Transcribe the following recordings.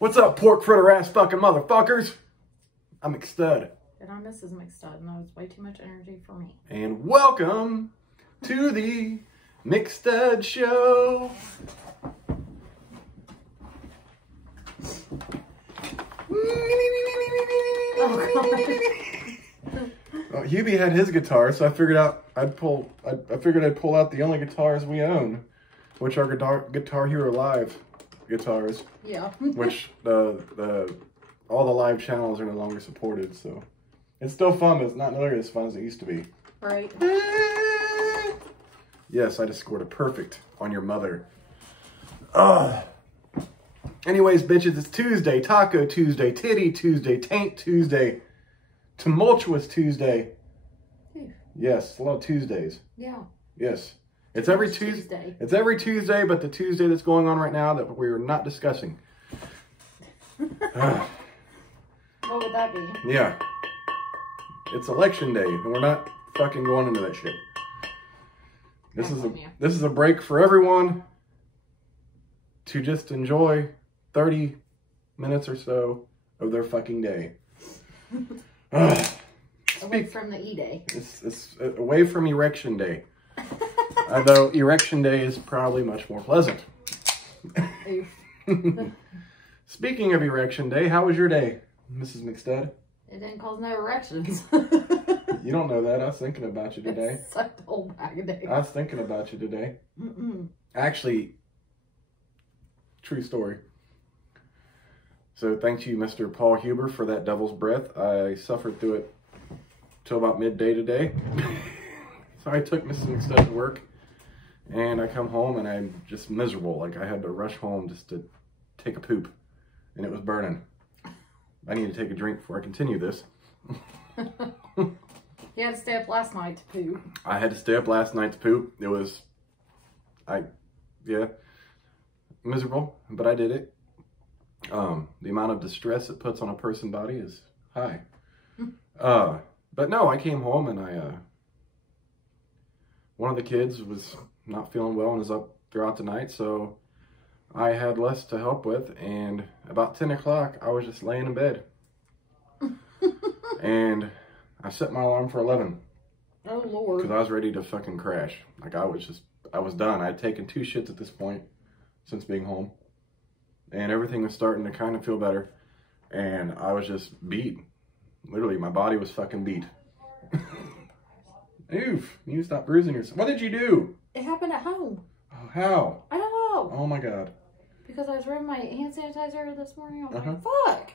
What's up, pork fritter ass fucking motherfuckers? I'm McStud. And I'm Mrs. McStud, and that was way too much energy for me. And welcome to the McStud Show. Well, Hubie had his guitar, so I figured I'd pull out the only guitars we own, which are Guitar Hero Live guitars. Yeah. Which all the live channels are no longer supported, so it's still fun, but it's not nearly as fun as it used to be. Right. Yes, I just scored a perfect on your mother. Anyways, bitches, it's Tuesday, Taco Tuesday, Titty Tuesday, Taint Tuesday, Tumultuous Tuesday. Ew. Yes, a lot of Tuesdays. Yeah. Yes. It's every Tuesday. It's every Tuesday, but the Tuesday that's going on right now that we are not discussing. What would that be? Yeah. It's election day, and we're not fucking going into that shit. This is a break for everyone to just enjoy 30 minutes or so of their fucking day. Away from the E-Day. It's away from Erection Day. Although Erection Day is probably much more pleasant. Speaking of Erection Day, how was your day, Mrs. McStud? It didn't cause no erections. You don't know that. I was thinking about you today. It sucked the whole bag of days. I was thinking about you today. Actually, true story. So thank you, Mr. Paul Huber, for that devil's breath. I suffered through it till about midday today. So I took Mrs. McStud to work, and I come home, and I'm just miserable. Like, I had to rush home just to take a poop, and it was burning. I need to take a drink before I continue this. You had to stay up last night to poop. I had to stay up last night to poop. It was, miserable, but I did it. The amount of distress it puts on a person's body is high. But no, I came home and one of the kids was not feeling well and was up throughout the night, so I had less to help with, and about 10 o'clock, I was just laying in bed. And I set my alarm for 11. Oh, Lord. Because I was ready to fucking crash. Like, I was done. I'd taken 2 shits at this point since being home. And everything was starting to kind of feel better. And I was just beat. Literally, my body was fucking beat. Oof. You stop bruising yourself. What did you do? It happened at home. Oh, how? I don't know. Oh, my God. Because I was running my hand sanitizer this morning. I was like, fuck.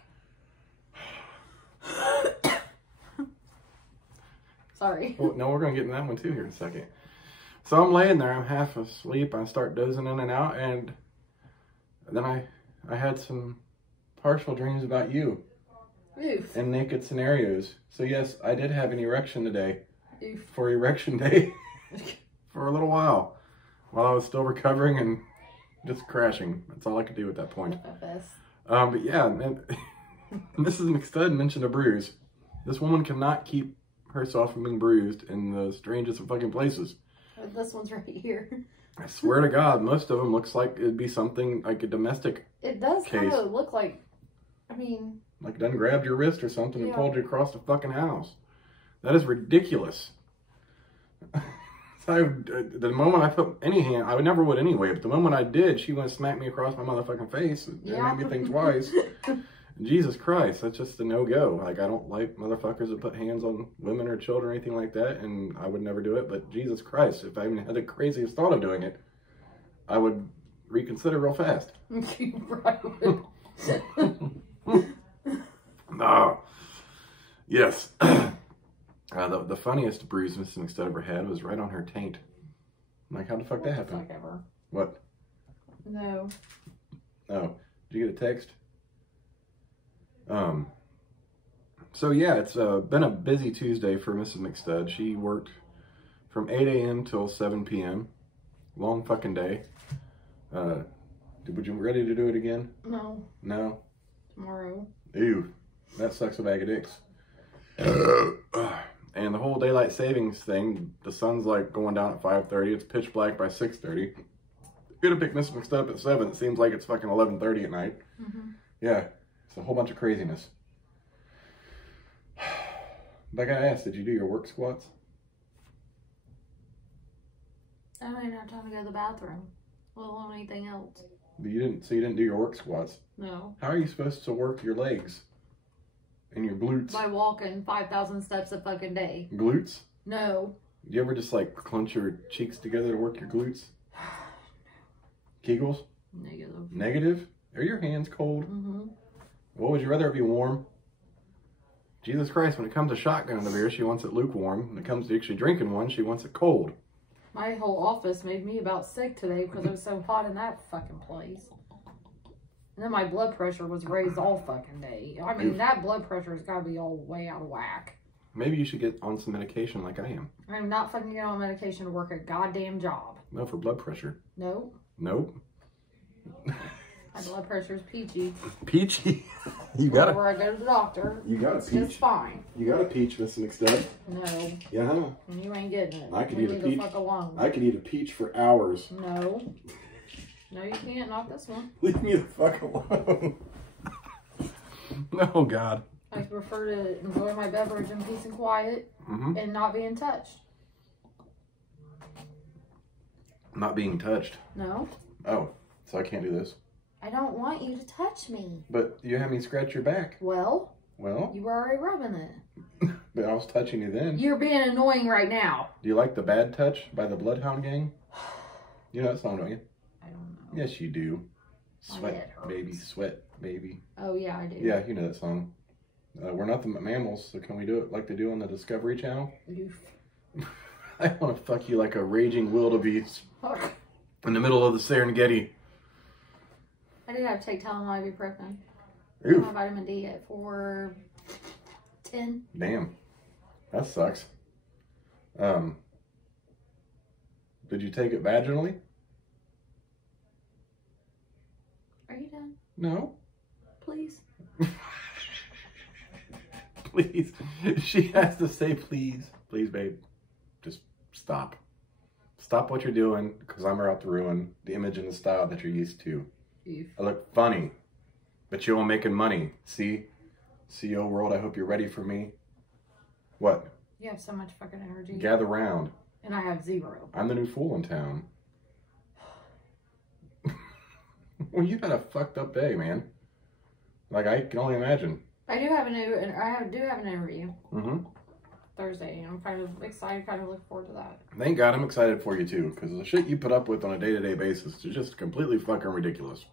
Sorry. Well, no, we're going to get in that one too here in a second. So I'm laying there. I'm half asleep. I start dozing in and out. And then I had some partial dreams about you. Oof. And naked scenarios. So yes, I did have an erection today. Oof. For Erection Day. For a little while I was still recovering and just crashing. That's all I could do at that point. But yeah, Mrs. McStud mentioned a bruise. This woman cannot keep herself from being bruised in the strangest of fucking places. This one's right here. I swear to God, most of them looks like it'd be something like a domestic It does case. kind of look like, I mean... Like done grabbed your wrist or something and pulled you across the fucking house. That is ridiculous. So the moment I put any hand, I never would anyway, but the moment I did, she went and smacked me across my motherfucking face. It made me think twice. Jesus Christ, that's just a no-go. Like, I don't like motherfuckers that put hands on women or children or anything like that, and I would never do it, but Jesus Christ, if I even had the craziest thought of doing it, I would reconsider real fast. No. Yes. The funniest bruise Mrs. McStud ever had was right on her taint. I'm like, how the fuck that happened? What? No. Oh, did you get a text? So yeah, it's been a busy Tuesday for Mrs. McStud. She worked from 8 a.m. till 7 p.m. Long fucking day. Would you ready to do it again? No. No? Tomorrow. Ew. That sucks a bag of dicks. And the whole daylight savings thing, the sun's like going down at 5:30. It's pitch black by 6:30. You're gonna pick Mrs. McStud up at 7. It seems like it's fucking 11:30 at night. Yeah, it's a whole bunch of craziness. But I gotta ask, did you do your work squats? I don't even have time to go to the bathroom. Let alone anything else. You didn't do your work squats? No. How are you supposed to work your legs? And your glutes? By walking 5,000 steps a fucking day. Glutes? No. Do you ever just like clench your cheeks together to work your glutes? Kegels? Negative. Negative? Are your hands cold? Mm-hmm. What would you rather it be warm? Jesus Christ, when it comes to shotgunning the beer, she wants it lukewarm. When it comes to actually drinking one, she wants it cold. My whole office made me about sick today because it was so hot in that fucking place. And then my blood pressure was raised all fucking day. I mean, that blood pressure has got to be all way out of whack. Maybe you should get on some medication like I am. I'm not fucking getting on medication to work a goddamn job. No, for blood pressure. Nope. Nope. My blood pressure is peachy. Peachy? You got it. Whenever I go to the doctor, You got a it's peach. just fine. You got a peach, Miss McStud. No. Yeah, I know. And you ain't getting it. I could Leave eat a me peach. the fuck alone. I could eat a peach for hours. No. No, you can't. Not this one. Leave me the fuck alone. Oh, God. I prefer to enjoy my beverage in peace and quiet and not being touched. Not being touched. No. Oh, so I can't do this. I don't want you to touch me. But you had me scratch your back. Well, Well, you were already rubbing it. but I was touching you then. You're being annoying right now. Do you like The Bad Touch by the Bloodhound Gang? You know that song, don't you? I don't know. Yes, you do. My Sweat, head hurts. baby, sweat, baby. Oh, yeah, I do. Yeah, you know that song. We're not the mammals, so can we do it like they do on the Discovery Channel? Oof. I want to fuck you like a raging wildebeest Fuck. in the middle of the Serengeti. I do have to take Tylenol ibuprofen. Oof. My vitamin D at 4:10. Damn. That sucks. Did you take it vaginally? Are you done? No. Please? Please. She has to say please. Please, babe. Just stop. Stop what you're doing, because I'm about to ruin the image and the style that you're used to. Oof. I look funny, but you're all making money. See? CEO world, I hope you're ready for me. What? You have so much fucking energy. Gather round. And I have zero. I'm the new fool in town. Well, you had a fucked up day, man. Like, I can only imagine. I do have an interview Mm-hmm. Thursday, and I'm kind of excited, kind of looking forward to that. Thank God I'm excited for you, too, because the shit you put up with on a day-to-day basis is just completely fucking ridiculous.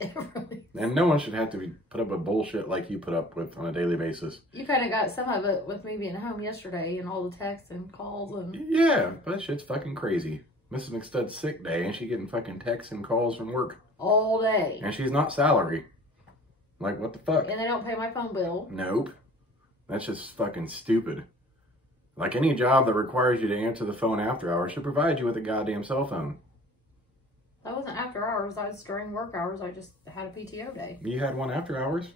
It really. And no one should have to put up with bullshit like you put up with on a daily basis. You kind of got some of it with me being home yesterday and all the texts and calls and... Yeah, but that shit's fucking crazy. Mrs. McStud's sick day, and she getting fucking texts and calls from work. all day. And she's not salary. Like, what the fuck? And they don't pay my phone bill. Nope. That's just fucking stupid. Like, any job that requires you to answer the phone after hours should provide you with a goddamn cell phone. That wasn't after hours. That was during work hours. I just had a PTO day. You had one after hours?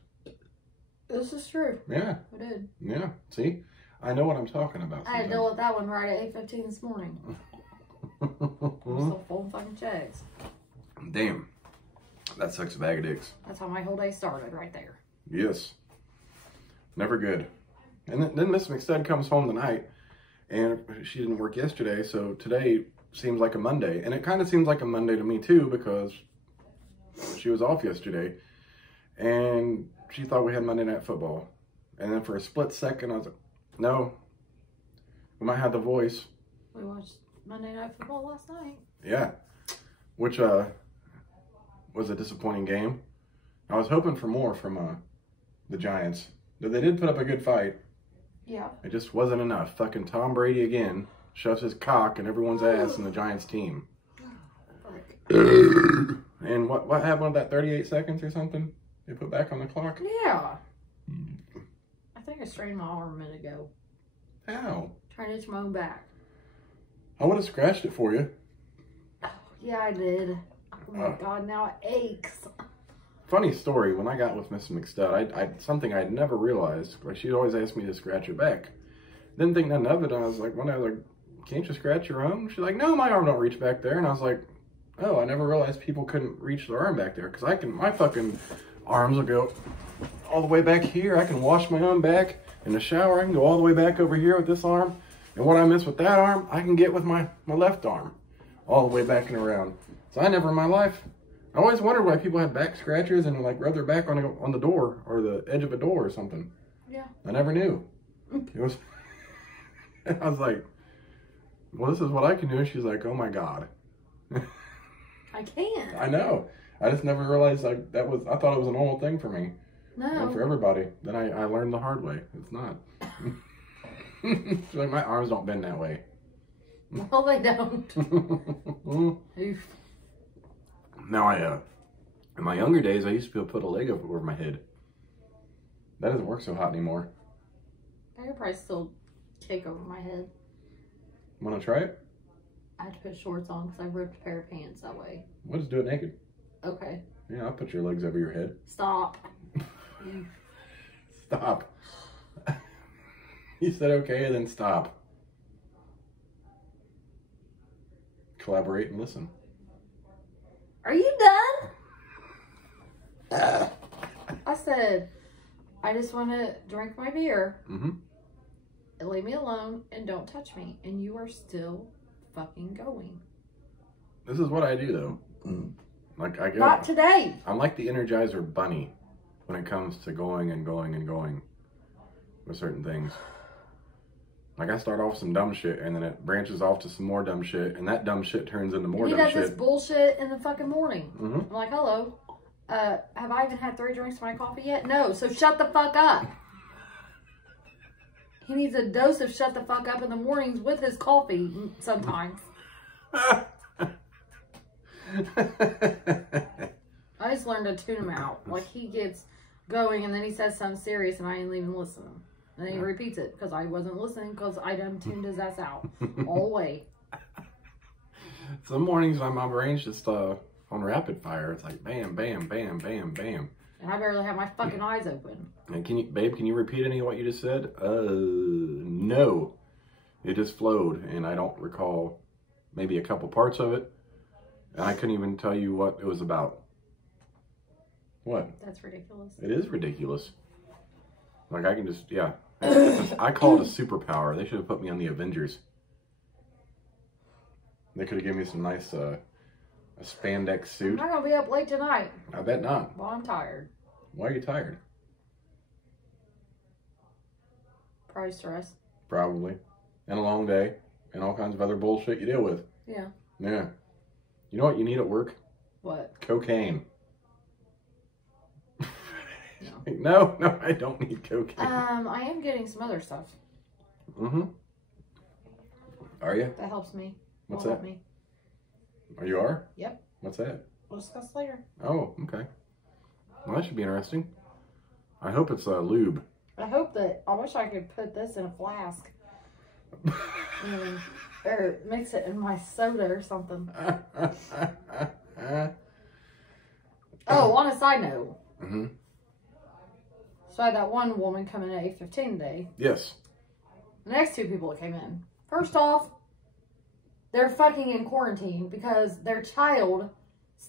This is true. Yeah. I did. Yeah. See? I know what I'm talking about. I had to deal with that one right at 8:15 this morning. I'm still folding fucking checks. Damn. That sucks a bag of dicks. That's how my whole day started right there. Yes. Never good. And then Miss McStud comes home tonight, and she didn't work yesterday, so today seems like a Monday. And it kind of seems like a Monday to me, too, because she was off yesterday. And she thought we had Monday Night Football. And then for a split second, I was like, no. We might have The Voice. We watched Monday Night Football last night. Yeah. Which was a disappointing game. I was hoping for more from the Giants. They did put up a good fight. Yeah. It just wasn't enough. Fucking Tom Brady again shoves his cock in everyone's ass in the Giants team. And what happened with that 38 seconds or something? They put back on the clock? Yeah. I think I strained my arm a minute ago. How? Trying to itch my own back. I would have scratched it for you. Yeah, I did. Oh my God, now it aches. Funny story, when I got with Miss McStud, I something I'd never realized. Like, she'd always ask me to scratch her back. Didn't think nothing of it. I was like, can't you scratch your own? She's like, no, my arm don't reach back there. And I was like, oh, I never realized people couldn't reach their arm back there. Because my fucking arms will go all the way back here. I can wash my own back in the shower. I can go all the way back over here with this arm. And what I miss with that arm, I can get with my left arm. All the way back and around. So I never in my life, I always wondered why people had back scratchers and like rub their back on the door or the edge of a door or something. Yeah. I never knew. It was, I was like, well, this is what I can do. And she's like, oh my God. I can't. I know. I just never realized like I thought it was a normal thing for me. No. And for everybody. Then I learned the hard way. It's not. She's like, my arms don't bend that way. Well, they don't. Oof. Now in my younger days, I used to be able to put a leg over my head. That doesn't work so hot anymore. I could probably still kick over my head. Want to try it? I had to put shorts on because I ripped a pair of pants that way. We'll just do it naked. Okay. Yeah, I'll put your legs over your head. Stop. Stop. You said okay, then stop. Collaborate and listen. Are you done? I said, I just want to drink my beer. Mm-hmm. And leave me alone and don't touch me. And you are still fucking going. This is what I do, though. Like I go. Not today. I'm like the Energizer Bunny when it comes to going and going and going with certain things. Like I start off with some dumb shit and then it branches off to some more dumb shit and that dumb shit turns into more dumb shit. He does this bullshit in the fucking morning. Mm-hmm. I'm like, hello. Have I even had 3 drinks of my coffee yet? No, so shut the fuck up. He needs a dose of shut the fuck up in the mornings with his coffee sometimes. I just learned to tune him out. Like he gets going and then he says something serious and I ain't even listening. And then he repeats it because I wasn't listening because I done tuned his ass out all the way. Some mornings my brain's just on rapid fire. It's like bam, bam, bam, bam, bam. And I barely have my fucking eyes open. And can you repeat any of what you just said? No. It just flowed and I don't recall maybe a couple parts of it. And I couldn't even tell you what it was about. What? That's ridiculous. It is ridiculous. Like I can just, yeah. I call it a superpower. They should have put me on the Avengers. They could have given me some nice a spandex suit. I'm not going to be up late tonight. I bet not. Well, I'm tired. Why are you tired? Probably stress. Probably. And a long day. And all kinds of other bullshit you deal with. Yeah. Yeah. You know what you need at work? What? Cocaine. No, I don't need cocaine. I am getting some other stuff. Mm-hmm. Are you? That helps me. What's Will that? help me. Oh, you are? Yep. What's that? We'll discuss later. Oh, okay. Well, that should be interesting. I hope it's lube. I hope that, I wish I could put this in a flask. Or mix it in my soda or something. Oh, on a side note. Mm-hmm. So I had that one woman come in at 8:15 today. Yes. The next 2 people that came in. First off, they're fucking in quarantine because their child's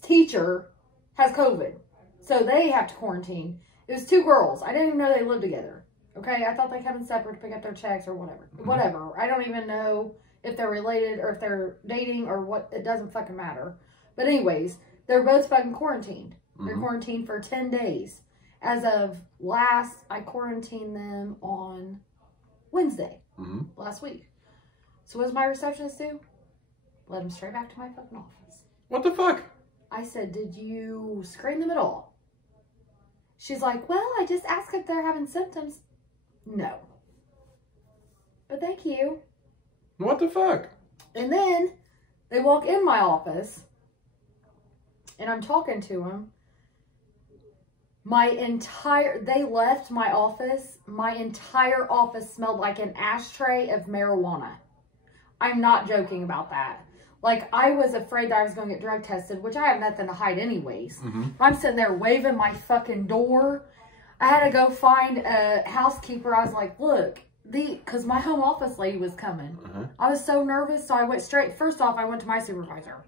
teacher has COVID. So they have to quarantine. It was 2 girls. I didn't even know they lived together. Okay? I thought they come in separate to pick up their checks or whatever. Mm-hmm. Whatever. I don't even know if they're related or if they're dating or what. It doesn't fucking matter. But anyways, they're both fucking quarantined. Mm-hmm. They're quarantined for 10 days. As of last, I quarantined them on Wednesday. Mm-hmm. Last week. So what does my receptionist do? Let them straight back to my fucking office. What the fuck? I said, did you screen them at all? She's like, well, I just asked if they're having symptoms. No. But thank you. What the fuck? And then they walk in my office and I'm talking to them. They left my office. My entire office smelled like an ashtray of marijuana. I'm not joking about that. Like, I was afraid that I was going to get drug tested, which I have nothing to hide anyways. Mm-hmm. I'm sitting there waving my fucking door. I had to go find a housekeeper. I was like, look, because my home office lady was coming. Uh-huh. I was so nervous, so I went straight. First off, I went to my supervisor.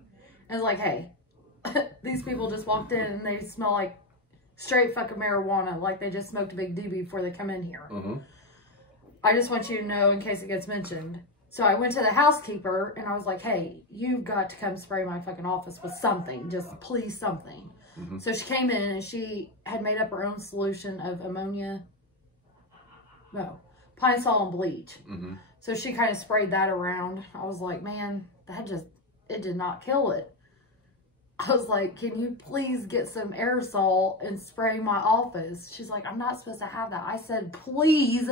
And was like, hey, these people just walked in and they smell like straight fucking marijuana, like they just smoked a big doobie before they come in here. Mm-hmm. I just want you to know in case it gets mentioned. So I went to the housekeeper and I was like, hey, you've got to come spray my fucking office with something. Just please something. Mm-hmm. So she came in and she had made up her own solution of pine sol and bleach. Mm-hmm. So she kind of sprayed that around. I was like, man, it did not kill it. I was like, can you please get some aerosol and spray my office? She's like, I'm not supposed to have that. I said, please.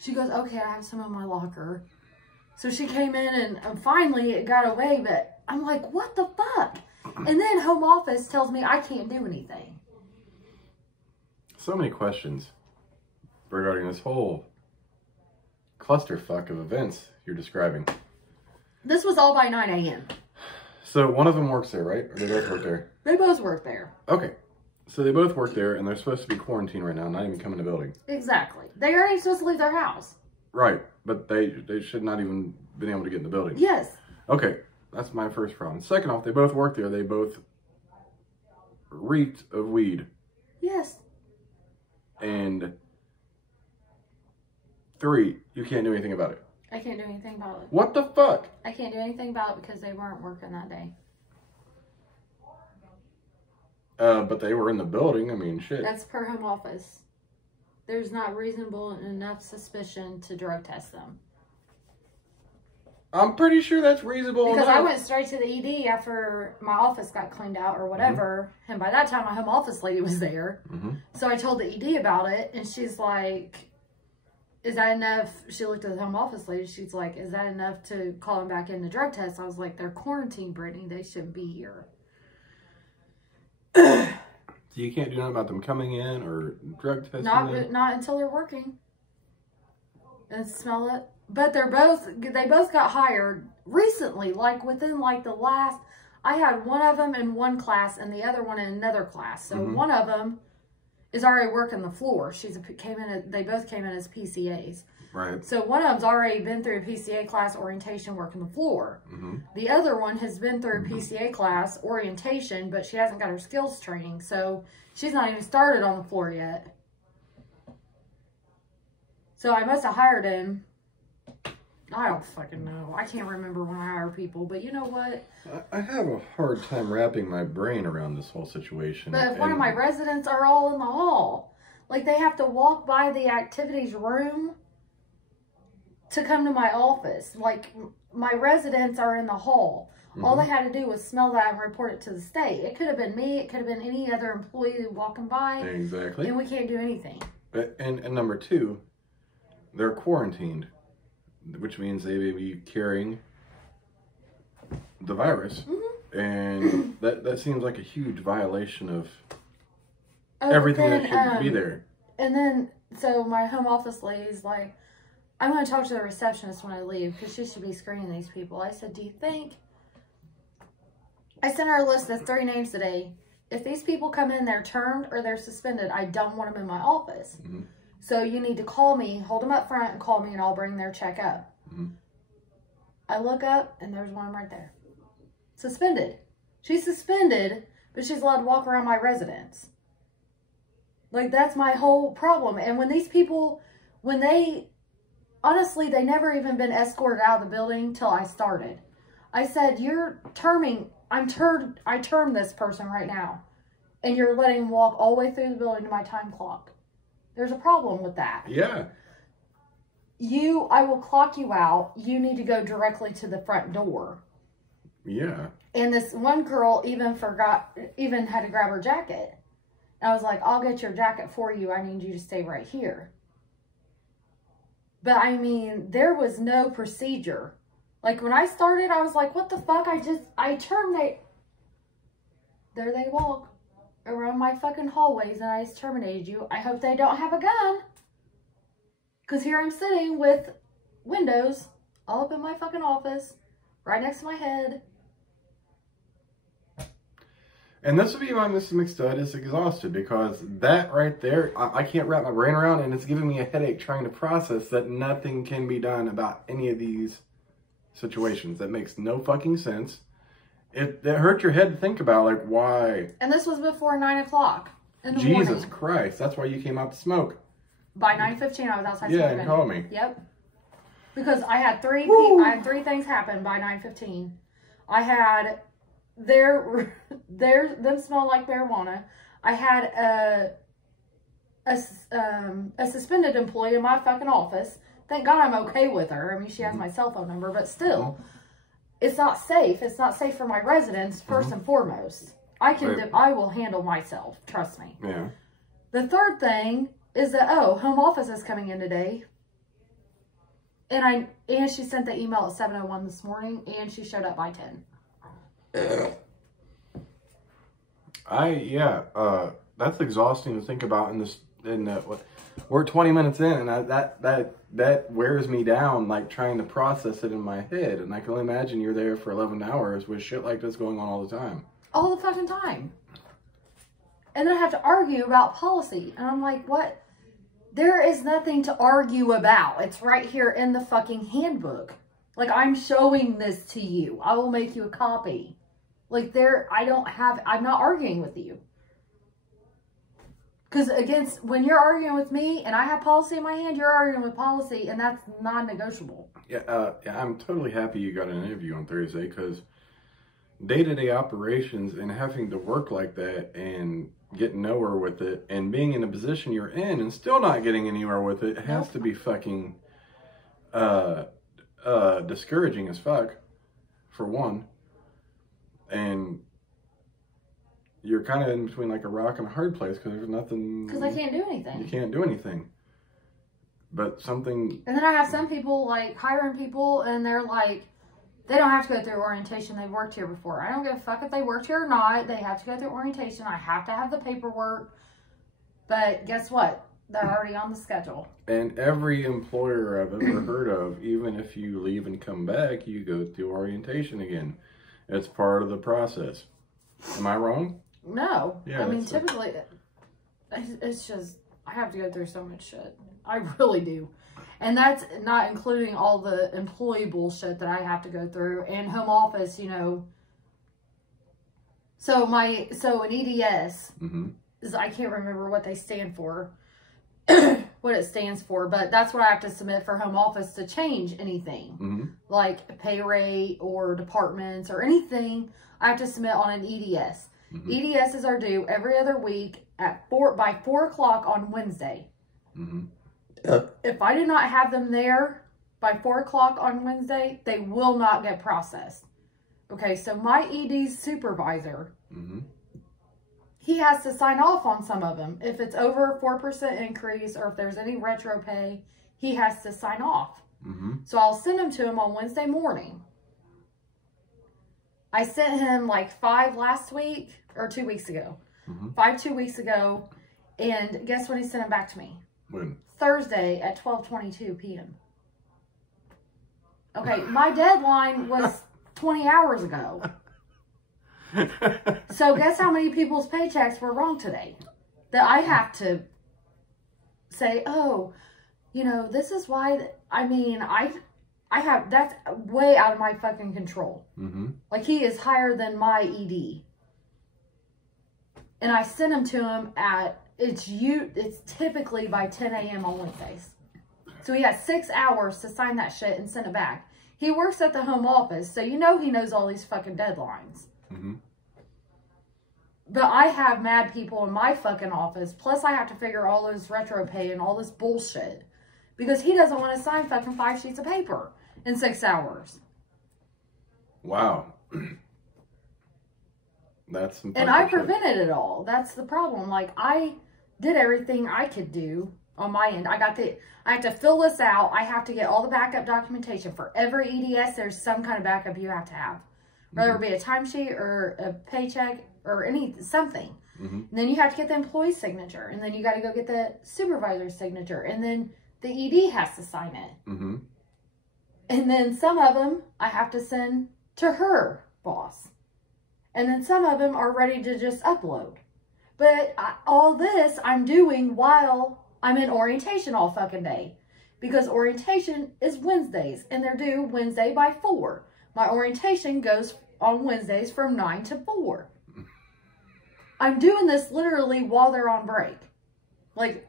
She goes, okay, I have some in my locker. So she came in and finally it got away, but I'm like, what the fuck? And then home office tells me I can't do anything. So many questions regarding this whole clusterfuck of events you're describing. This was all by 9 a.m. So one of them works there, right? Or they both work there? They both work there. Okay. So they both work there and they're supposed to be quarantined right now, not even coming to the building. Exactly. They aren't supposed to leave their house. Right. But they should not even been able to get in the building. Yes. Okay. That's my first problem. Second off, they both work there. They both reeked of weed. Yes. And 3, you can't do anything about it. I can't do anything about it. What the fuck? I can't do anything about it because they weren't working that day. But they were in the building. I mean, shit. That's per home office. There's not reasonable enough suspicion to drug test them. I'm pretty sure that's reasonable because enough. I went straight to the ED after my office got cleaned out or whatever. Mm-hmm. And by that time, my home office lady was there. Mm-hmm. So I told the ED about it. And she's like, is that enough? She looked at the home office lady. She's like, is that enough to call them back in to drug test? I was like, they're quarantined, Brittany. They shouldn't be here. So you can't do nothing about them coming in or drug testing them? Not until they're working. And smell it. But they both got hired recently, like within like the last, I had one of them in one class and the other one in another class. So mm-hmm. one of them is already working the floor. They both came in as PCAs. Right. So one of them's already been through a PCA class orientation working the floor. Mm-hmm. The other one has been through a PCA class orientation, but she hasn't got her skills training. So she's not even started on the floor yet. So I must have hired him. I don't fucking know. I can't remember when I hire people, but you know what? I have a hard time wrapping my brain around this whole situation. But if one of my residents are all in the hall, like they have to walk by the activities room to come to my office. Like my residents are in the hall. Mm-hmm. All they had to do was smell that and report it to the state. It could have been me. It could have been any other employee walking by. Exactly. And we can't do anything. And number 2, they're quarantined, which means they may be carrying the virus. Mm-hmm. And that seems like a huge violation of everything that should be there. And then, so my home office lady's like, I'm going to talk to the receptionist when I leave because she should be screening these people. I said, do you think? I sent her a list of 3 names today. If these people come in, they're termed or they're suspended, I don't want them in my office. Mm-hmm. So you need to call me, hold them up front and call me and I'll bring their check up. Mm-hmm. I look up and there's one right there. Suspended. She's suspended, but she's allowed to walk around my residence. Like, that's my whole problem. And when these people, honestly, they never even been escorted out of the building till I started. I said, you're terming, I term this person right now. And you're letting them walk all the way through the building to my time clock. There's a problem with that. Yeah. I will clock you out. You need to go directly to the front door. Yeah. And this one girl even had to grab her jacket. And I was like, I'll get your jacket for you. I need you to stay right here. But I mean, there was no procedure. Like when I started, I was like, what the fuck? I terminate. There they walk around my fucking hallways and I just terminated you. I hope they don't have a gun. Because here I'm sitting with windows all up in my fucking office, right next to my head. And this would be why Mrs. McStud is exhausted, because that right there, I can't wrap my brain around, and it's giving me a headache trying to process that nothing can be done about any of these situations. That makes no fucking sense. It hurt your head to think about, like, why. And this was before 9 o'clock. in the Jesus morning. Christ, that's why you came out to smoke. By 9:15, I was outside Yeah, smoking. and call me. Yep. Because I had three things happen by 9:15. I had them smell like marijuana. I had a suspended employee in my fucking office. Thank God I'm okay with her. I mean, she has my cell phone number, but still, it's not safe. It's not safe for my residents, first and foremost. I will handle myself. Trust me. Yeah. The third thing is that, home office is coming in today. And she sent the email at 7:01 this morning, and she showed up by 10. That's exhausting to think about we're 20 minutes in, and that wears me down, like trying to process it in my head. And I can only imagine you're there for 11 hours with shit like this going on all the time. All the fucking time. And then I have to argue about policy. And I'm like, what? There is nothing to argue about. It's right here in the fucking handbook. Like, I'm showing this to you. I will make you a copy. Like, I'm not arguing with you. Because when you're arguing with me and I have policy in my hand, you're arguing with policy, and that's non-negotiable. Yeah, I'm totally happy you got an interview on Thursday, because day-to-day operations and having to work like that and get nowhere with it and being in the position you're in and still not getting anywhere with it has to be fucking discouraging as fuck, for one. And you're kind of in between like a rock and a hard place, because there's nothing. Because I can't do anything. You can't do anything. But something. And then I have some people like hiring people, and they're like, they don't have to go through orientation. They've worked here before. I don't give a fuck if they worked here or not. They have to go through orientation. I have to have the paperwork. But guess what? They're already on the schedule. And every employer I've ever heard of, even if you leave and come back, you go through orientation again. It's part of the process. Am I wrong? No. Yeah, I mean, typically, it's just, I have to go through so much shit. I really do. And that's not including all the employee bullshit that I have to go through. And home office, you know. So an EDS, is, I can't remember what they stand for, what it stands for, but that's what I have to submit for home office to change anything. Like pay rate or departments or anything, I have to submit on an EDS. EDSs are due every other week by 4 o'clock on Wednesday. If I do not have them there by 4 o'clock on Wednesday, they will not get processed. Okay, so my ED supervisor, he has to sign off on some of them. If it's over a 4% increase or if there's any retro pay, he has to sign off. So I'll send them to him on Wednesday morning. I sent him like 5 last week or 2 weeks ago. 5 2 weeks ago. And guess when he sent them back to me? When? Thursday at 12:22 p.m. Okay, my deadline was 20 hours ago. So guess how many people's paychecks were wrong today? That I have to say, oh, you know, this is why, I mean, I have, that's way out of my fucking control. Like, he is higher than my ED. And I sent him to him at, it's typically by 10 a.m. on Wednesdays. So he has 6 hours to sign that shit and send it back. He works at the home office, so you know he knows all these fucking deadlines. But I have mad people in my fucking office, plus I have to figure all this retro pay and all this bullshit. Because he doesn't want to sign fucking 5 sheets of paper in 6 hours. Wow. That's some and I prevented it all. That's the problem. Like, I did everything I could do on my end. I have to fill this out. I have to get all the backup documentation. For every EDS, there's some kind of backup you have to have. Whether it be a timesheet or a paycheck or something. And then you have to get the employee's signature. And then you got to go get the supervisor's signature. And then the ED has to sign it. And then some of them I have to send to her boss. And then some of them are ready to just upload. But all this I'm doing while I'm in orientation all fucking day. Because orientation is Wednesdays. And they're due Wednesday by 4. My orientation goes on Wednesdays from 9 to 4. I'm doing this literally while they're on break. Like,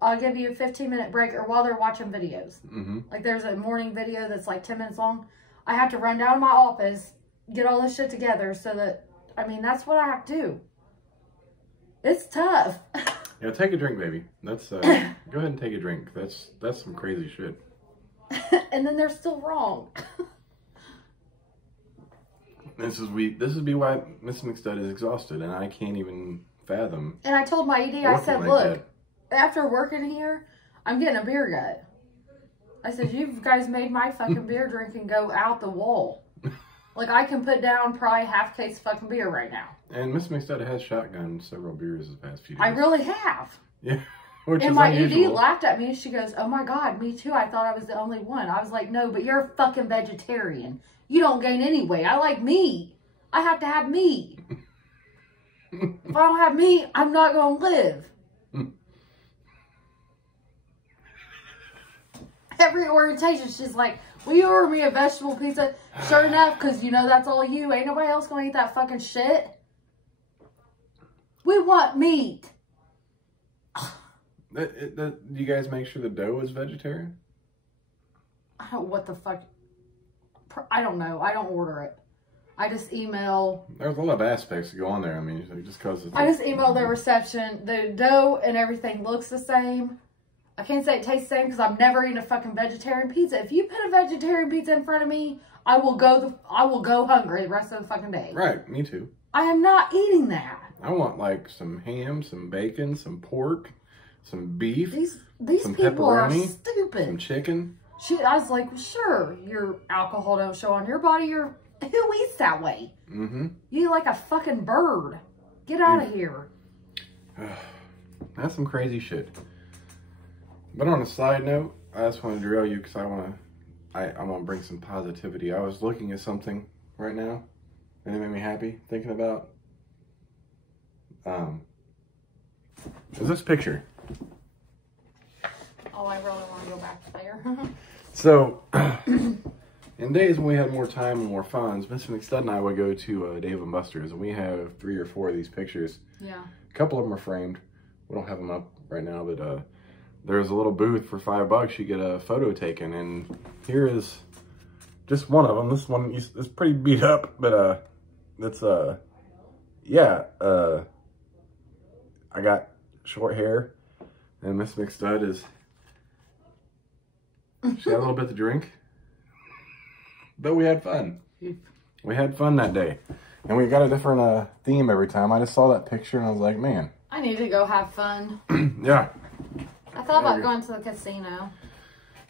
I'll give you a 15-minute break or while they're watching videos. Mm-hmm. Like, there's a morning video that's like 10 minutes long. I have to run down to my office, get all this shit together so that, I mean, that's what I have to do. It's tough. Yeah, take a drink, baby. That's, go ahead and take a drink. That's some crazy shit. And then they're still wrong. This would be why Miss McStud is exhausted, and I can't even fathom. And I told my ED, I said, like look, after working here, I'm getting a beer gut. I said, you guys made my fucking beer drinking go out the wall. Like, I can put down probably half case of fucking beer right now. And Miss McStud has shotgunned several beers the past few days. I really have. Yeah, which and is my unusual. ED laughed at me and she goes, oh my God, me too. I thought I was the only one. I was like, no, but you're a fucking vegetarian. You don't gain any weight. I like meat. I have to have meat. If I don't have meat, I'm not going to live. Every orientation, she's like, will you order me a vegetable pizza? Sure enough, because you know that's all you. Ain't nobody else going to eat that fucking shit. We want meat. Do you guys make sure the dough is vegetarian? I don't, what the fuck? I don't know. I don't order it. I just email. There's a lot of aspects that go on there. I mean, just because I just email the reception. The dough and everything looks the same. I can't say it tastes the same because I've never eaten a fucking vegetarian pizza. If you put a vegetarian pizza in front of me, I will go hungry the rest of the fucking day. Right, me too. I am not eating that. I want like some ham, some bacon, some pork, some beef. These some people are pepperoni, stupid. Some chicken. I was like, well, sure, your alcohol don't show on your body. Who eats that way? Mm-hmm. You eat like a fucking bird. Get out of here. That's some crazy shit. But on a side note, I just want to derail you because I want to bring some positivity. I was looking at something right now, and it made me happy thinking about. Is this picture? Oh, I really want to go back there. So, in days when we had more time and more funds, Miss McStud and I would go to Dave & Buster's, and we have 3 or 4 of these pictures. Yeah. A couple of them are framed. We don't have them up right now, but there's a little booth for $5. You get a photo taken, and here is just one of them. This one is pretty beat up, but that's yeah. I got short hair, and Miss McStud is. She had a little bit to drink, but we had fun. We had fun that day, and we got a different theme every time. I just saw that picture, and I was like, man, I need to go have fun. yeah. I thought about going to the casino.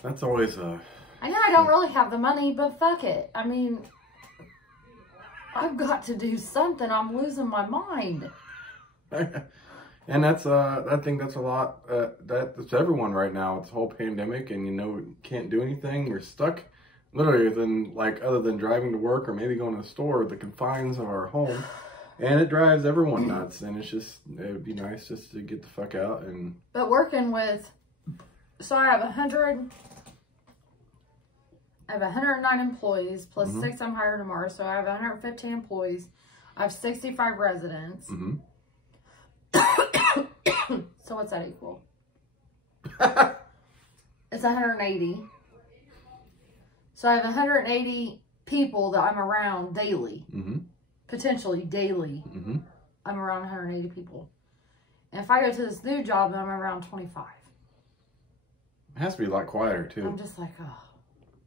That's always I know I don't really have the money, but fuck it. I mean, I've got to do something. I'm losing my mind. And that's I think that's a lot. That's everyone right now. It's a whole pandemic, and can't do anything. We're stuck, literally, other than driving to work or maybe going to the store, the confines of our home, and it drives everyone nuts. And it would be nice just to get the fuck out and. But working with, so I have 109 employees plus 6 I'm hiring tomorrow, so I have 115 employees. I have 65 residents. Mm-hmm. So what's that equal? It's 180. So I have 180 people that I'm around daily. Mm-hmm. Potentially daily. Mm-hmm. I'm around 180 people. And if I go to this new job, then I'm around 25. It has to be a lot quieter, too. I'm just like, oh.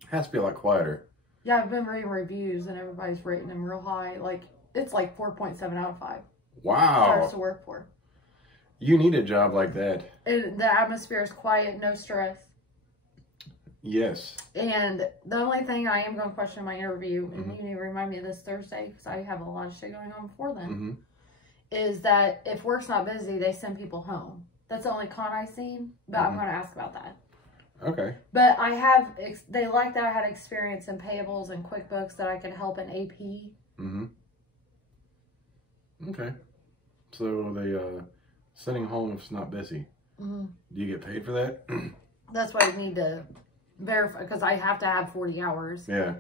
It has to be a lot quieter. Yeah, I've been reading reviews and everybody's rating them real high. Like, it's like 4.7 out of 5. Wow. Stars to work for. You need a job like that. The atmosphere is quiet, no stress. Yes. And the only thing I am going to question in my interview, and you need to remind me of this Thursday, because I have a lot of shit going on before then, is that if work's not busy, they send people home. That's the only con I've seen, but I'm going to ask about that. Okay. But they like that I had experience in payables and QuickBooks, that I could help in AP. Mm-hmm. Okay. So they sending home if it's not busy. Mm-hmm. Do you get paid for that? That's why I need to verify, because I have to have 40 hours. Yeah.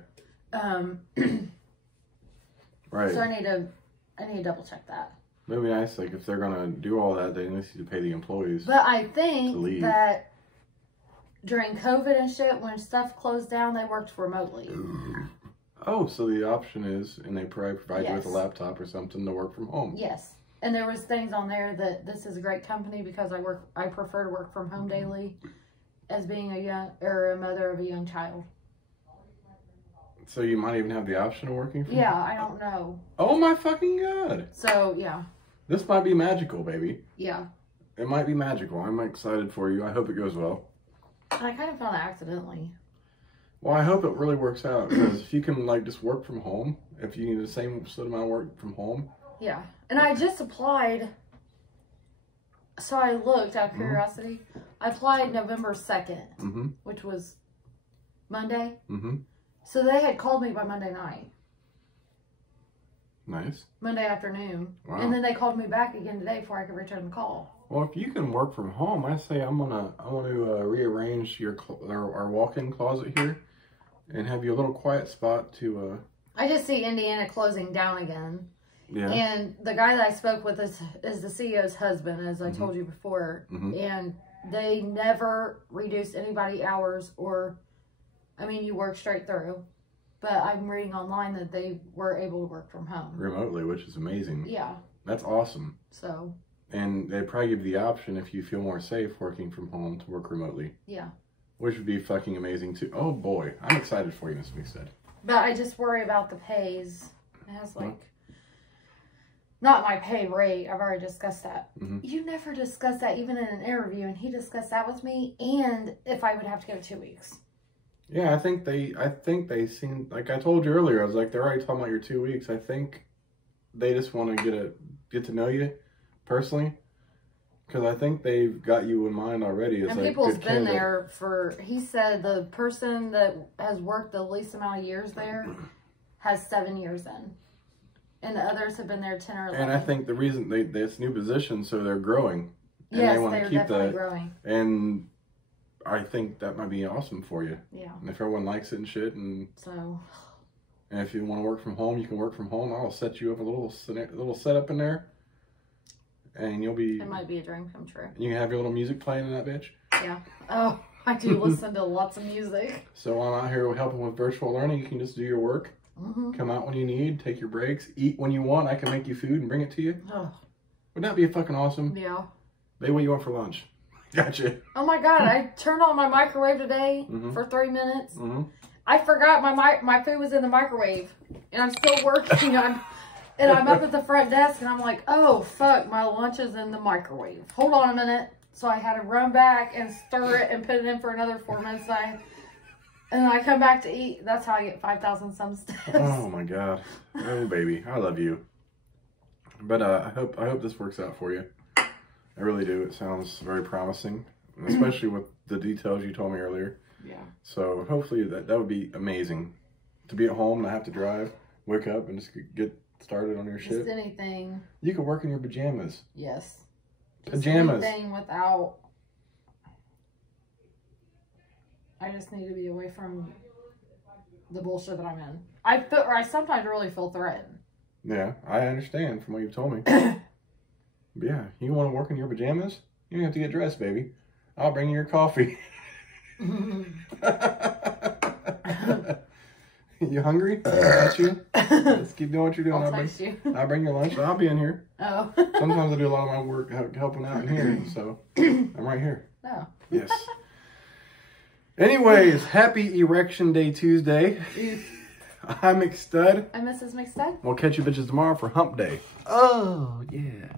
Right. So I need to double check that. It'd be nice, like, if they're gonna do all that, they at least need to pay the employees. But I think that during COVID and shit, when stuff closed down, they worked remotely. Oh, so the option is, and they probably provide you with a laptop or something to work from home. Yes. And there was things on there that this is a great company because I prefer to work from home daily as being a mother of a young child. So you might even have the option of working from home? Yeah, I don't know. Oh my fucking God. So, yeah. This might be magical, baby. Yeah. It might be magical. I'm excited for you. I hope it goes well. I kind of found it accidentally. Well, I hope it really works out, because if you can, like, just work from home, if you need the same sort of amount of work from home. Yeah. And I just applied, so I looked out of curiosity. I applied November 2nd, which was Monday. So they had called me by Monday night. Nice. Monday afternoon. Wow. And then they called me back again today before I could return the call. Well, if you can work from home, I say I want to rearrange our walk-in closet here, and have you a little quiet spot to. I just see Indiana closing down again. Yeah. And the guy that I spoke with is the CEO's husband, as I told you before, and they never reduced anybody hours or, I mean, you work straight through. But I'm reading online that they were able to work from home remotely, which is amazing. Yeah. That's awesome. So. And they probably give you the option, if you feel more safe working from home, to work remotely. Yeah. Which would be fucking amazing too. Oh boy, I'm excited for you, Miss McStud. But I just worry about the pays. It has like, not my pay rate. I've already discussed that. You never discussed that even in an interview, and he discussed that with me. And if I would have to go 2 weeks. Yeah, I think they seem, like I told you earlier, I was like, they're already talking about your 2 weeks. I think they just want to get to know you personally, because I think they've got you in mind already. And people's been there for, he said the person that has worked the least amount of years there has 7 years in. And the others have been there 10 or 11. And I think the reason it's new position, so they're growing. And yes, they want to keep definitely growing. And I think that might be awesome for you. Yeah. And if everyone likes it and shit, and if you want to work from home, you can work from home. I'll set you up a little setup in there, and you'll be. It might be a dream come true. You can have your little music playing in that bitch. Yeah. Oh, I do listen to lots of music. So I'm out here helping with virtual learning. You can just do your work. Come out when you need. Take your breaks. Eat when you want. I can make you food and bring it to you. Oh. Wouldn't that be fucking awesome? Yeah. Babe, what do you want for lunch? Gotcha. Oh my God, I turned on my microwave today for 3 minutes. I forgot my food was in the microwave, and I'm still working on, and I'm up at the front desk, and I'm like, oh fuck, my lunch is in the microwave. Hold on a minute. So I had to run back and stir it and put it in for another 4 minutes. And I come back to eat. That's how I get 5,000 some steps. Oh my God. Oh baby, I love you. But I hope this works out for you. I really do. It sounds very promising, especially with the details you told me earlier. Yeah. So hopefully that would be amazing. To be at home, not have to drive, wake up, and just get started on your shit. Just anything. You can work in your pajamas. Yes. Pajamas. Just anything without. I just need to be away from the bullshit that I'm in. I sometimes really feel threatened. Yeah, I understand from what you've told me. But yeah, you want to work in your pajamas? You don't have to get dressed, baby. I'll bring you your coffee. You hungry? Got you? Let's keep doing what you're doing. I'll bring your lunch. I'll be in here. Oh. Sometimes I do a lot of my work helping out in here, so I'm right here. Oh. Yes. Anyways, happy Erection Day Tuesday. I'm McStud. I'm Mrs. McStud. We'll catch you bitches tomorrow for Hump Day. Oh, yeah.